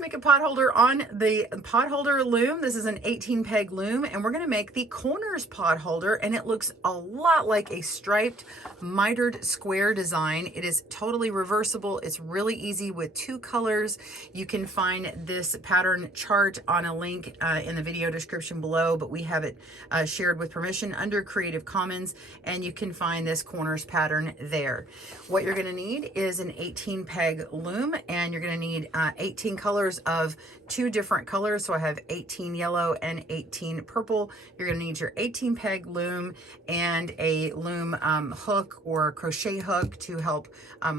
to make a pot holder on the Potholder loom. This is an 18 peg loom, and we're going to make the corners pot holder, and it looks a lot like a striped mitered square design. It is totally reversible. It's really easy with 2 colors. You can find this pattern chart on a link in the video description below, but we have it shared with permission under Creative Commons, and you can find this corners pattern there. What you're going to need is an 18 peg loom, and you're going to need 18 colors of 2 different colors. So I have 18 yellow and 18 purple. You're going to need your 18 peg loom and a loom hook or crochet hook to help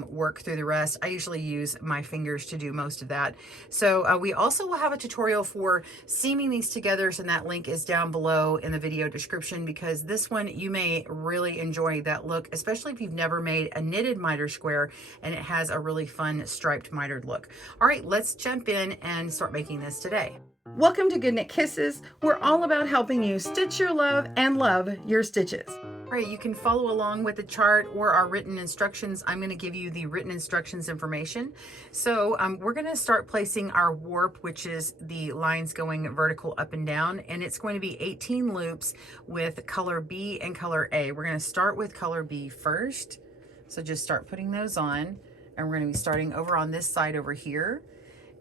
work through the rest. I usually use my fingers to do most of that. So we also will have a tutorial for seaming these together, and that link is down below in the video description, because this one you may really enjoy that look, especially if you've never made a knitted miter square and it has a really fun striped mitered look. All right, let's jump in and start making this today. Welcome to GoodKnit Kisses. We're all about helping you stitch your love and love your stitches. All right, you can follow along with the chart or our written instructions. I'm going to give you the written instructions information. So we're going to start placing our warp, which is the lines going vertical up and down, and it's going to be 18 loops with color B and color A. We're going to start with color B first. So just start putting those on, and we're going to be starting over on this side over here.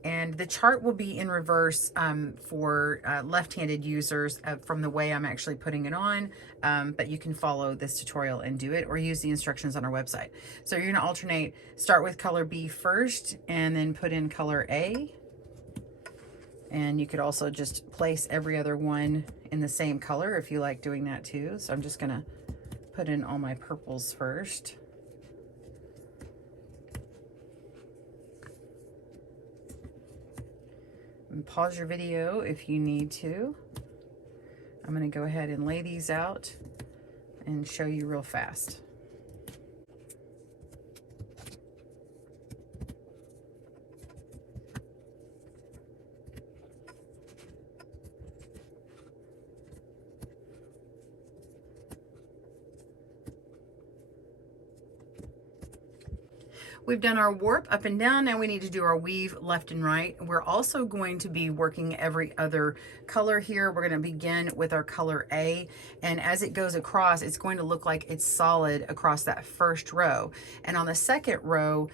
And the chart will be in reverse for left-handed users from the way I'm actually putting it on, but you can follow this tutorial and do it, or use the instructions on our website. So you're gonna alternate, start with color B first, and then put in color A. And you could also just place every other one in the same color if you like doing that too. So I'm just gonna put in all my purples first. And pause your video if you need to. I'm going to go ahead and lay these out and show you real fast. We've done our warp up and down. Now we need to do our weave left and right. We're also going to be working every other color here. We're going to begin with our color A, and as it goes across, it's going to look like it's solid across that first row. And on the second row,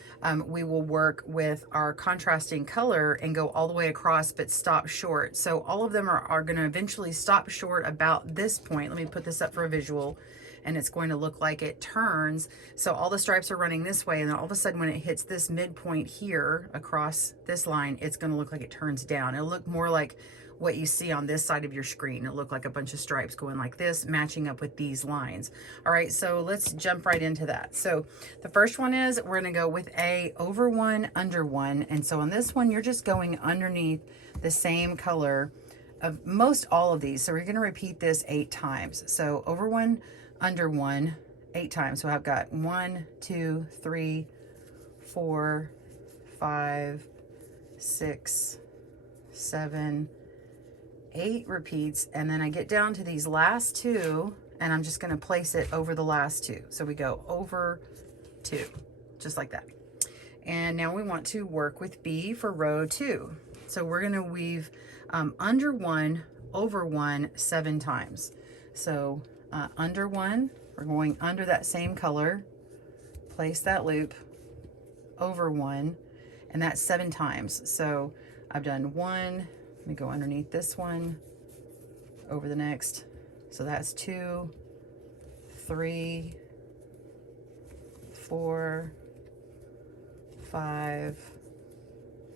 we will work with our contrasting color and go all the way across, but stop short. So all of them are going to eventually stop short about this point. Let me put this up for a visual. And it's going to look like it turns. So all the stripes are running this way, and then all of a sudden when it hits this midpoint here across this line, it's going to look like it turns down. It'll look more like what you see on this side of your screen. It'll look like a bunch of stripes going like this, matching up with these lines. All right, so let's jump right into that. So the first one is we're going to go with A over 1, under 1. And so on this one, you're just going underneath the same color of most all of these. So we're going to repeat this 8 times. So over 1, under 1, 8 times. So I've got 1, 2, 3, 4, 5, 6, 7, 8 repeats, and then I get down to these last 2, and I'm just going to place it over the last 2. So we go over 2, just like that. And now we want to work with B for row 2. So we're going to weave under 1, over 1, 7 times. So under 1, we're going under that same color, place that loop, over 1, and that's 7 times. So I've done 1, let me go underneath this one, over the next, so that's 2, 3, 4, 5,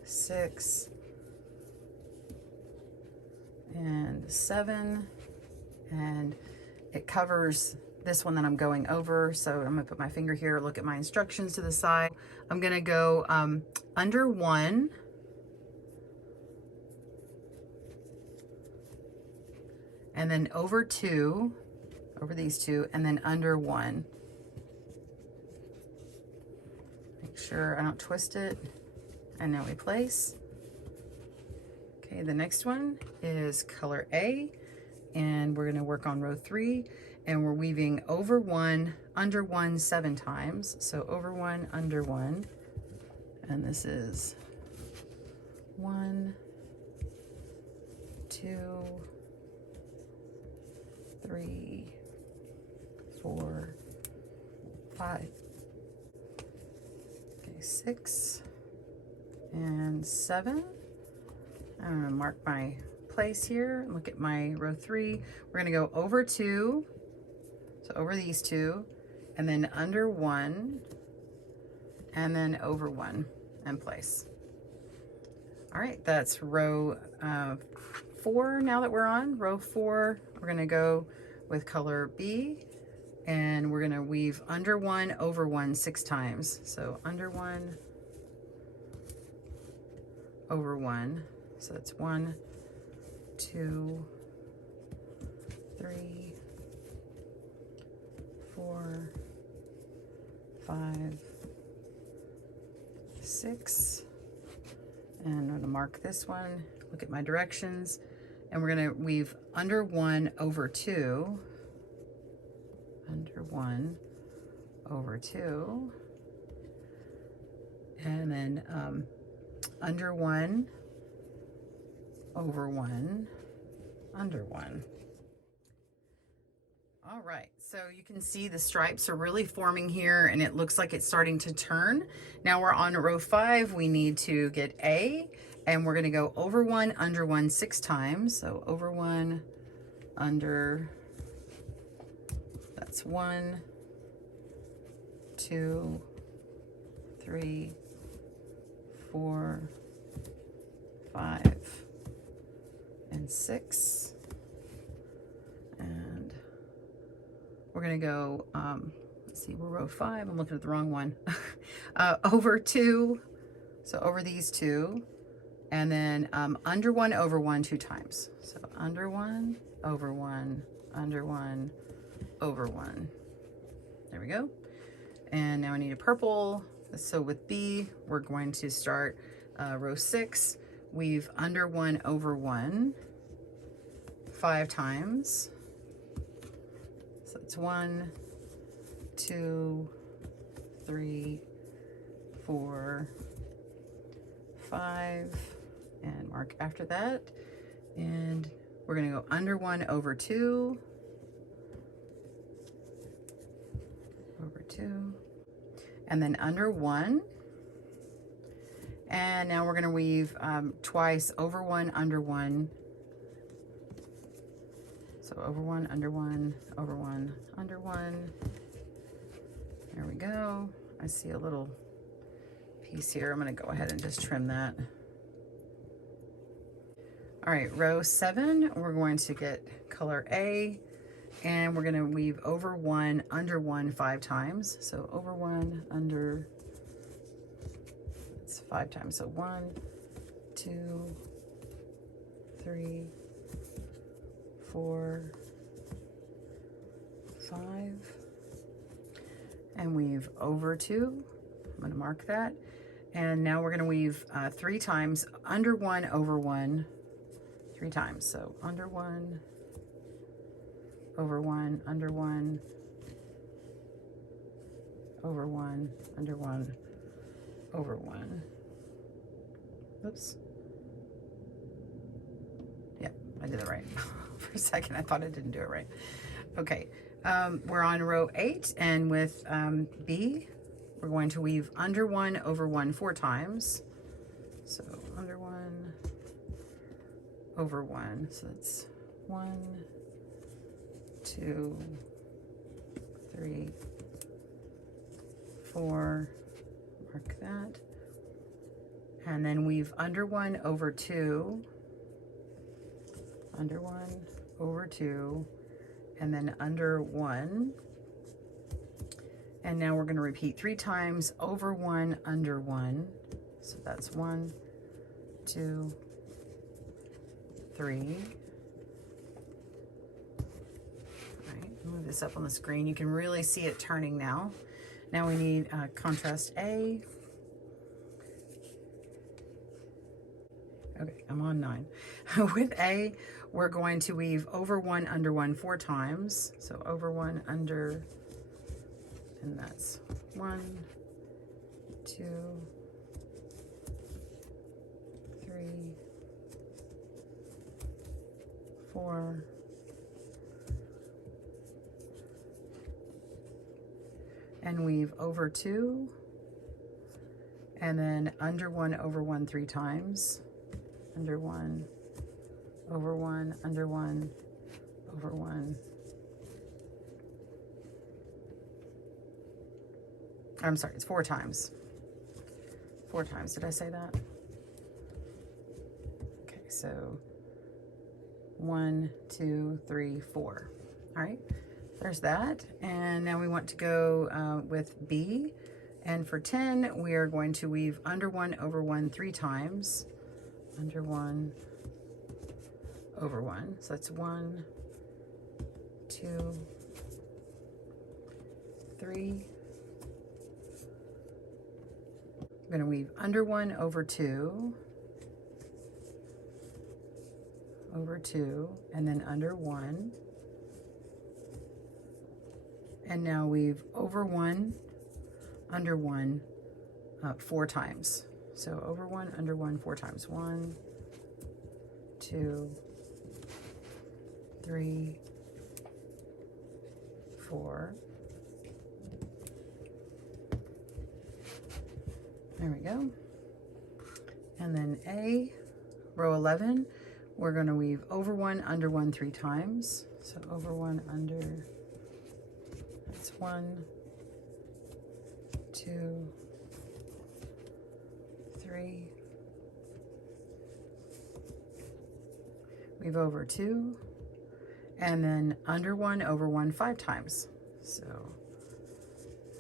6, and 7, and it covers this one that I'm going over. So I'm gonna put my finger here, look at my instructions to the side. I'm gonna go under 1, and then over 2, over these 2, and then under 1. Make sure I don't twist it. And now we place. Okay, the next one is color A, and we're gonna work on row 3, and we're weaving over 1, under 1, 7 times. So over 1, under 1, and this is 1, 2, 3, 4, 5. Okay, 6 and 7. I'm going to mark my place here. Look at my row 3. We're going to go over 2, so over these 2, and then under 1, and then over 1 and place. All right, that's row 4 now that we're on. Row 4, we're going to go with color B, and we're going to weave under 1, over 1 6 times. So under 1, over 1. So that's 1, 2, 3, 4, 5, 6. And I'm going to mark this one. Look at my directions. And we're going to weave under 1, over 2. Under 1, over 2. And then under 1, over 1, under 1. All right, so you can see the stripes are really forming here, and it looks like it's starting to turn. Now we're on row 5. We need to get A, and we're going to go over 1, under 1 6 times. So over 1, under, that's 1, 2, 3, 4, 5, and 6. And we're going to go, let's see, we're row 5. I'm looking at the wrong one. Over 2, so over these 2, and then under 1, over 1 2 times. So under 1, over 1, under 1, over 1. There we go. And now I need a purple. So with B, we're going to start row 6, weave under 1, over 1 5 times. So it's 1, 2, 3, 4, 5, and mark after that. And we're going to go under 1, over 2, over 2, and then under 1. And now we're going to weave twice, over 1, under 1. So over 1, under 1, over 1, under 1. There we go. I see a little piece here. I'm going to go ahead and just trim that. All right, row 7, we're going to get color A, and we're going to weave over 1, under 1 5 times. So over 1, under, it's 5 times. So 1, 2, 3, 4, 5, and weave over 2. I'm going to mark that. And now we're going to weave 3 times, under 1, over 1, 3 times. So under 1, over 1, under 1, over 1, under 1, over 1. Oops. Yep, I did it right. For a second, I thought I didn't do it right. Okay, we're on row 8, and with B, we're going to weave under 1, over 1 4 times. So under 1, over 1. So it's 1, 2, 3, 4. Mark that. And then weave under 1, over 2. Under 1, over 2, and then under 1. And now we're going to repeat 3 times, over 1, under 1. So that's 1, 2, 3. All right, move this up on the screen. You can really see it turning now. Now we need contrast A. Okay, I'm on 9. With A, we're going to weave over 1, under 1 4 times. So over 1, under, and that's 1, 2, 3, 3, 4, and weave over 2, and then under 1 over 1 3 times, under 1 over 1, under 1 over 1. I'm sorry, it's 4 times. 4 times, did I say that? Okay, so 1, 2, 3, 4. All right, there's that. And now we want to go with B. And for 10, we are going to weave under 1 over 1 3 times, under 1 over 1. So that's 1, 2, 3. I'm going to weave under 1 over 2, over 2, and then under 1. And now weave over 1, under 1, 4 times. So over 1, under 1, 4 times. 1, 2, 3, 4. There we go. And then A, row 11, we're going to weave over 1, under 1 3 times. So over 1, under, that's 1, 2, 3, weave over 2, and then under 1 over 1 5 times. So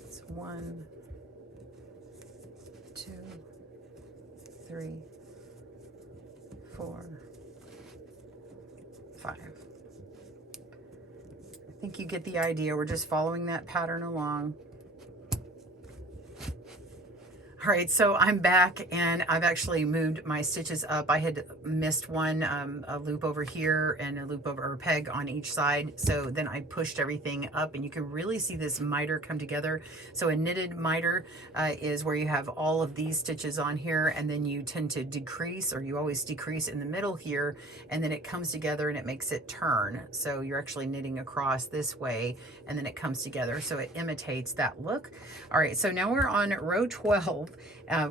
it's 1, 2, 3, 4, 5. I think you get the idea. We're just following that pattern along. All right, so I'm back and I've actually moved my stitches up. I had missed one, a loop over here and a loop over, or a peg on each side. So then I pushed everything up and you can really see this miter come together. So a knitted miter is where you have all of these stitches on here and then you tend to decrease, or you always decrease in the middle here, and then it comes together and it makes it turn. So you're actually knitting across this way and then it comes together. So it imitates that look. All right, so now we're on row 12.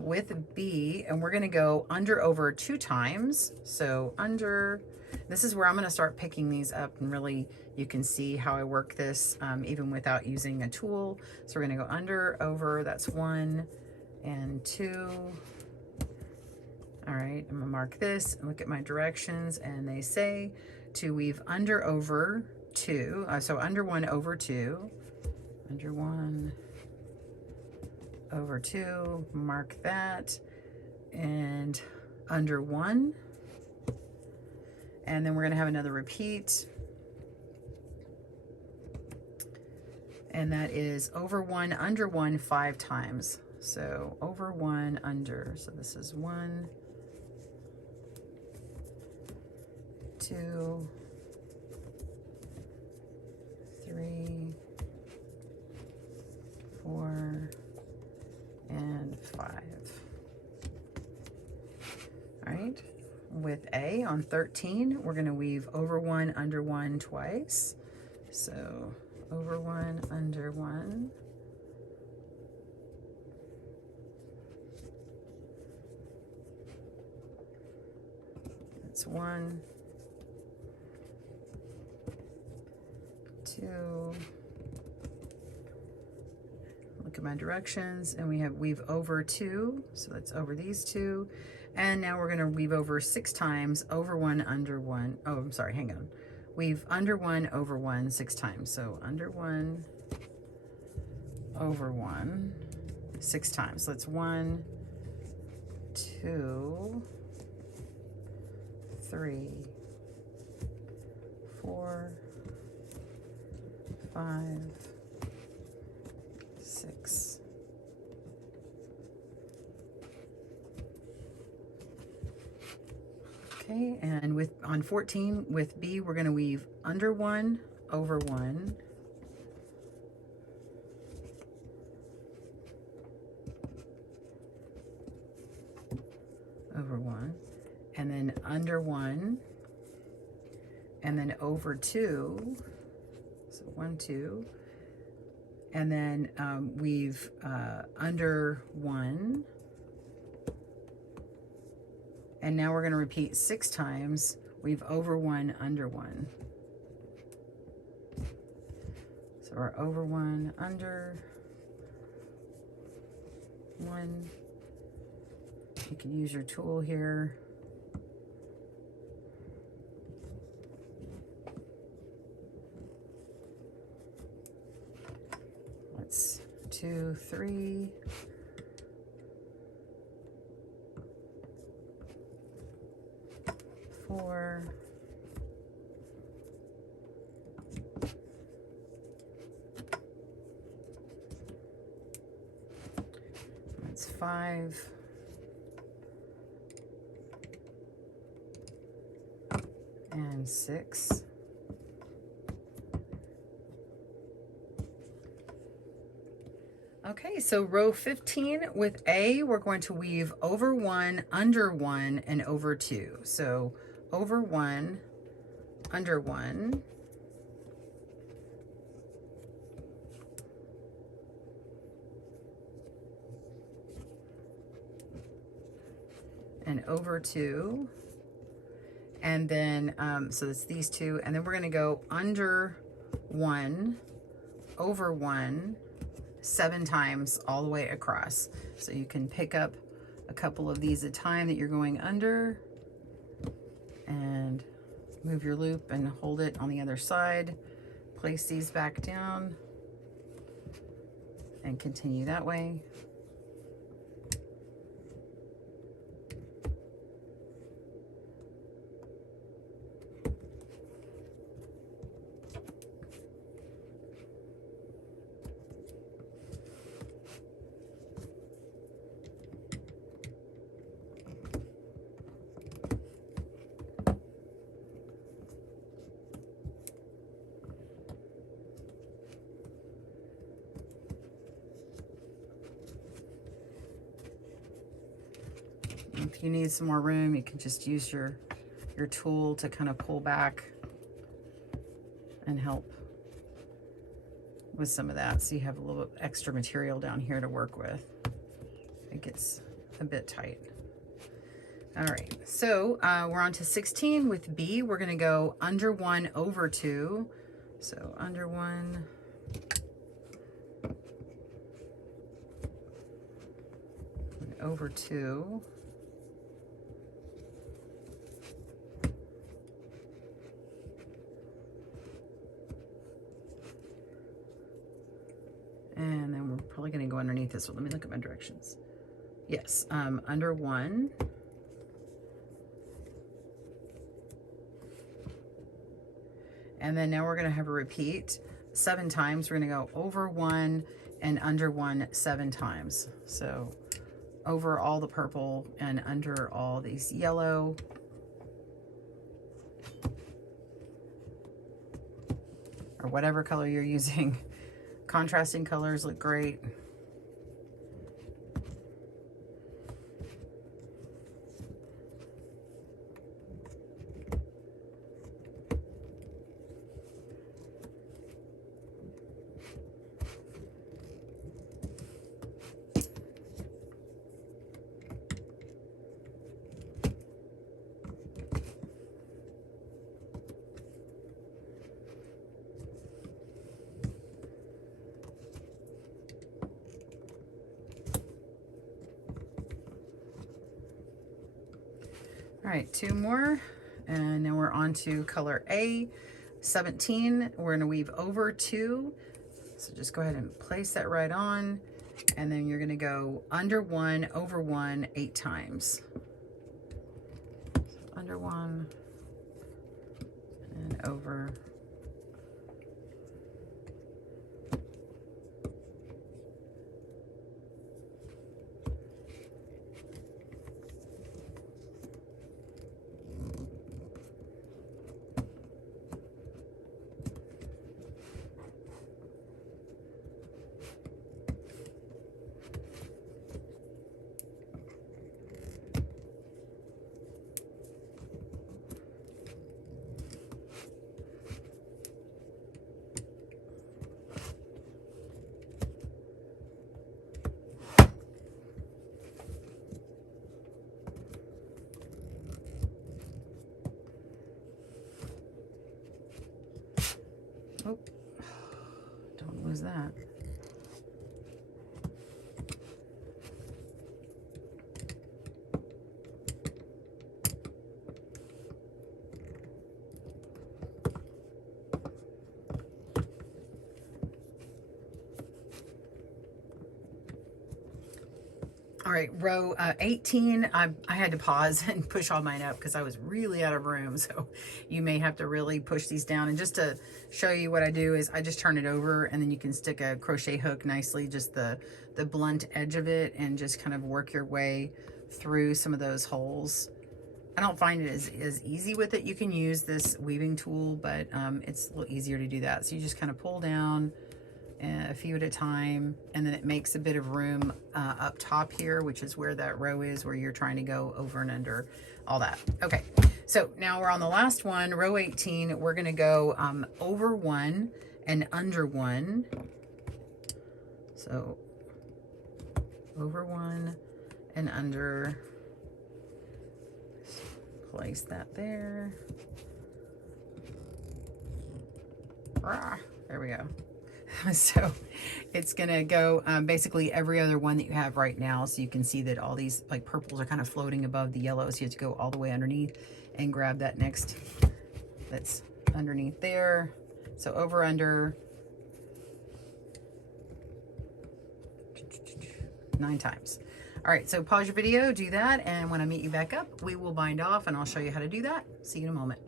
With B, and we're going to go under over 2 times. So under, this is where I'm going to start picking these up, and really you can see how I work this even without using a tool. So we're going to go under, over, that's 1 and 2. All right, I'm going to mark this and look at my directions, and they say to weave under over 2, so under 1 over 2, under 1 over 2, mark that, and under 1, and then we're going to have another repeat, and that is over 1, under 1 5 times. So over 1, under, so this is 1, 2, 3, 4, and 5. All right, with A on 13, we're going to weave over 1, under 1 twice. So over 1, under 1. That's 1, 2. Look at my directions, and we have weave over 2, so that's over these 2, and now we're going to weave over 6 times, over 1, under 1. Oh, I'm sorry, hang on. Weave under 1, over 1 6 times. So under 1, over 1 6 times. So that's 1, 2, 3, 4, 5, 6. Okay, and with on 14 with B, we're going to weave under 1, over 1, over 1, and then under 1, and then over 2, so 1, 2, and then weave under 1, and now we're going to repeat 6 times, weave over 1, under 1. So we're over 1, under 1. You can use your tool here. That's 2, 3. Four. That's 5. And 6. Okay, so row 15 with A, we're going to weave over 1, under 1, and over 2. So over 1, under 1, and over 2, and then so it's these 2, and then we're going to go under 1, over 1, 7 times all the way across. So you can pick up a couple of these at a time that you're going under, and move your loop and hold it on the other side. Place these back down and continue that way. If you need some more room, you can just use your tool to kind of pull back and help with some of that. So you have a little bit extra material down here to work with. It gets a bit tight. All right, so we're on to 16 with B. We're gonna go under 1, over 2. So under 1, and over 2. And then we're probably going to go underneath this one. Let me look at my directions. Yes, under 1. And then now we're going to have a repeat 7 times. We're going to go over 1 and under 1 7 times. So over all the purple and under all these yellow. Or whatever color you're using. Contrasting colors look great. All right, 2 more, and then we're on to color A, 17. We're gonna weave over 2. So just go ahead and place that right on, and then you're gonna go under 1, over 1, 8 times. So under 1 and over. Oh, don't lose that. All right, row 18, I had to pause and push all mine up because I was really out of room. So you may have to really push these down. And just to show you what I do is I just turn it over, and then you can stick a crochet hook nicely, just the blunt edge of it, and just kind of work your way through some of those holes. I don't find it as easy with it. You can use this weaving tool, but it's a little easier to do that. So you just kind of pull down a few at a time, and then it makes a bit of room up top here, which is where that row is, where you're trying to go over and under all that. Okay, so now we're on the last one, row 18. We're gonna go over one and under one. So over one and under, place that there. There we go. So it's gonna go basically every other one that you have right now. So you can see that all these like purples are kind of floating above the yellows. You have to go all the way underneath and grab that next that's underneath there. So over, under, 9 times. All right, so pause your video, do that, and when I meet you back up, we will bind off and I'll show you how to do that. See you in a moment.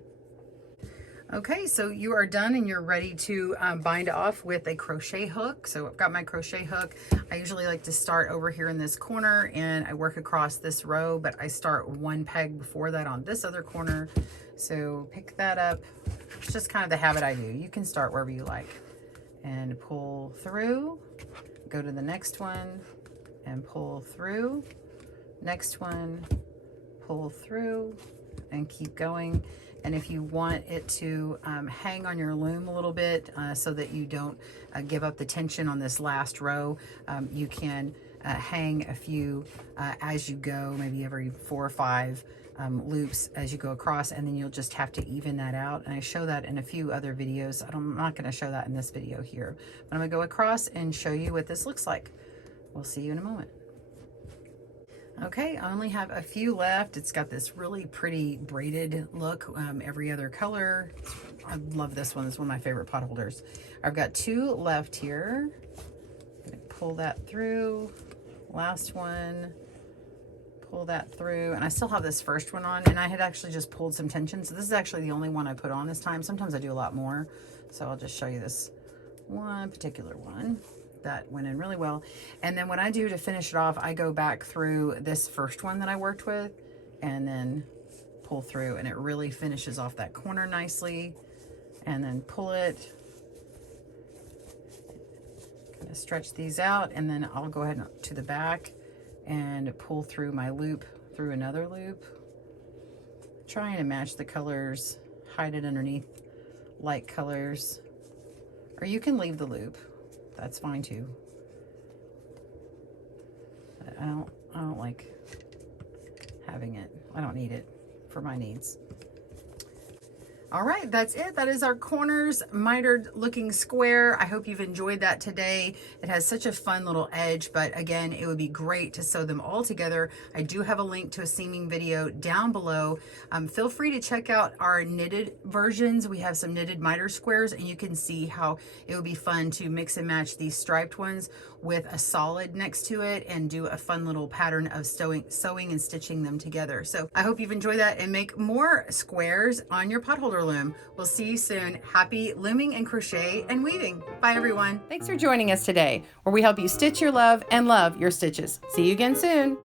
Okay, so you are done and you're ready to bind off with a crochet hook. So I've got my crochet hook. I usually like to start over here in this corner and I work across this row, but I start 1 peg before that on this other corner. So pick that up. It's just kind of the habit I do. You can start wherever you like and pull through, go to the next one and pull through, next one, pull through, and keep going. And if you want it to hang on your loom a little bit so that you don't give up the tension on this last row, you can hang a few as you go, maybe every 4 or 5 loops as you go across, and then you'll just have to even that out. And I show that in a few other videos. I'm not going to show that in this video here, but I'm going to go across and show you what this looks like. We'll see you in a moment. Okay, I only have a few left. It's got this really pretty braided look, every other color. I love this one. It's one of my favorite pot holders. I've got 2 left here. I'm gonna pull that through. Last one, pull that through. And I still have this first one on, and I had actually just pulled some tension. So this is actually the only one I put on this time. Sometimes I do a lot more. So I'll just show you this one particular one. That went in really well. And then what I do to finish it off, I go back through this first one that I worked with and then pull through, and it really finishes off that corner nicely. And then pull it, kind of stretch these out, and then I'll go ahead to the back and pull through my loop through another loop, trying to match the colors, hide it underneath light colors, or you can leave the loop. That's fine too. But I don't like having it. I don't need it for my needs. All right, that's it. That is our corners mitered looking square. I hope you've enjoyed that today. It has such a fun little edge, but again, it would be great to sew them all together. I do have a link to a seaming video down below. Feel free to check out our knitted versions. We have some knitted miter squares, and you can see how it would be fun to mix and match these striped ones with a solid next to it and do a fun little pattern of sewing and stitching them together. So I hope you've enjoyed that, and make more squares on your potholder loom. We'll see you soon. Happy looming and crochet and weaving. Bye everyone. Thanks for joining us today, where we help you stitch your love and love your stitches. See you again soon.